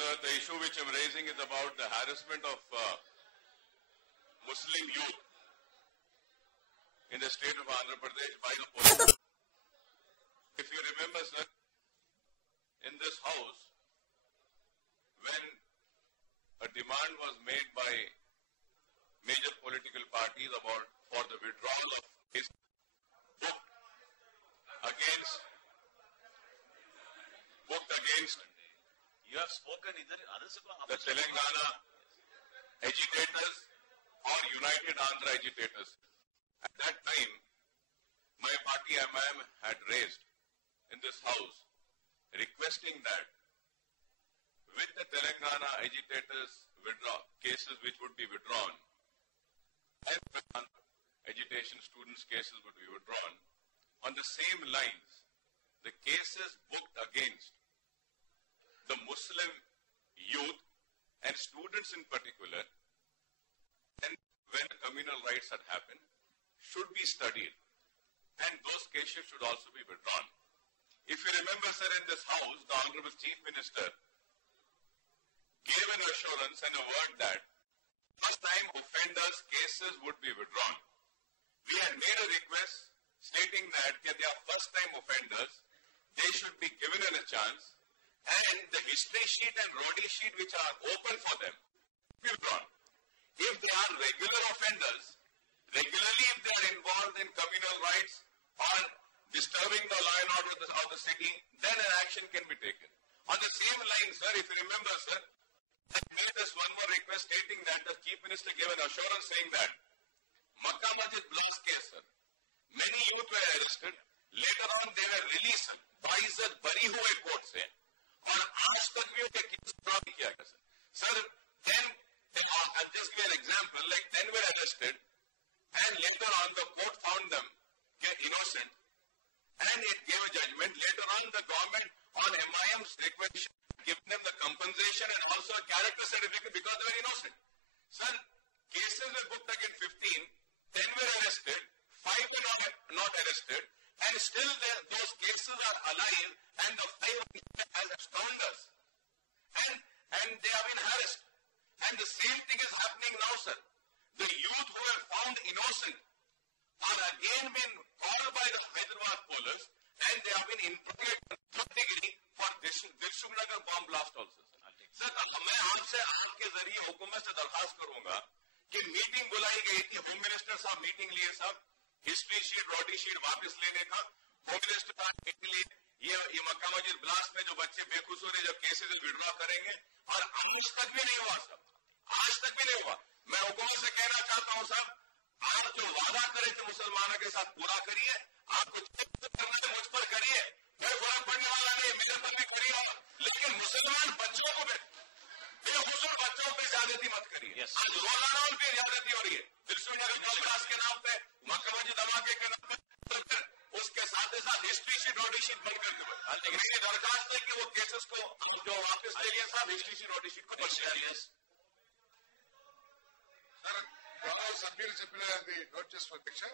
Sir, the issue which I'm raising is about the harassment of Muslim youth in the state of Andhra Pradesh by the police. If you remember, sir, in this house, when a demand was made by major political parties for the withdrawal of his book against You have spoken in the Telangana agitators or United Andhra agitators. At that time, my party MIM had raised in this house requesting that when the Telangana agitators withdraw cases which would be withdrawn, and agitation students' cases would be withdrawn, on the same lines, the cases booked against the Muslim youth and students in particular, and when communal rights had happened, should be studied, and those cases should also be withdrawn. If you remember, sir, in this house, the Honorable Chief Minister gave an assurance and a word that first-time offenders' cases would be withdrawn. We had made a request stating that if they are first-time offenders, they should be given a chance, and the history sheet and Roddy sheet which are open for them be withdrawn. If they are regular offenders, regularly if they are involved in communal rights or disturbing the law and order of the city, then an action can be taken. On the same line, sir, if you remember, sir, I made this one more request stating that the Chief Minister gave an assurance saying that Makkah Masjid blast case, sir, many youth were arrested. Later on, they were released. बाइज्जत बरी हुए court से और आज तक भी उनके case drop किया गया, sir. Then I'll just give an example. Like 10 were arrested, and later on the court found them innocent, and it gave a judgment. Later on, the government on MIM's request gave them the compensation and also a character certificate because they were innocent. Sir, cases were booked against 15, 10 were arrested, 5 were not arrested, and still those cases are alive, and the 5 has absconded us, and they have been harassed. And the same thing is happening now, sir. The youth who are found innocent are again been called by the Hyderabad police, and they have been implicated for Dilshugnagar bomb blast also, sir. Sir, मैं आपसे आपके जरिए हुकूमत से दरखास्त करूंगा कि meeting बुलाई गई थी, होम मिनिस्टर साहब मीटिंग लिए, साहब हिस्ट्री शीट रोटी शीट वापस लेने का होम मिनिस्टर साहब मीटिंग लिए, ये मक्का मस्जिद ब्लास्ट में जो बच्चे बेकसूर है, जब केसेस विड्रॉ करेंगे, और आज तक भी नहीं हुआ, साहब आज तक भी नहीं हुआ. मैं हुकूमत से कहना चाहता हूं, साहब आप जो वादा करें थे मुसलमानों के साथ पूरा करिए. आपको करना है मुझ पर करिए, मैं फर्क पड़ने वाला नहीं, मेरे पर भी करिए, लेकिन मुसलमान बच्चों को मुसलमान बच्चों पर ज्यादती मत करिए. आज मुसलमानों पर ज्यादती हो रही है विकास के नाम पे, मक्का मस्जिद धमाके के नाम पे, उसके साथ ही साथ हिस्ट्री शीट रोटी शीट बंद कर दो. लेकिन ये दरखास्त है कि वो केसेस को जो वापस ले लिया, साहब हिस्ट्री शीट रोटी शीट को Submit the notice for picture.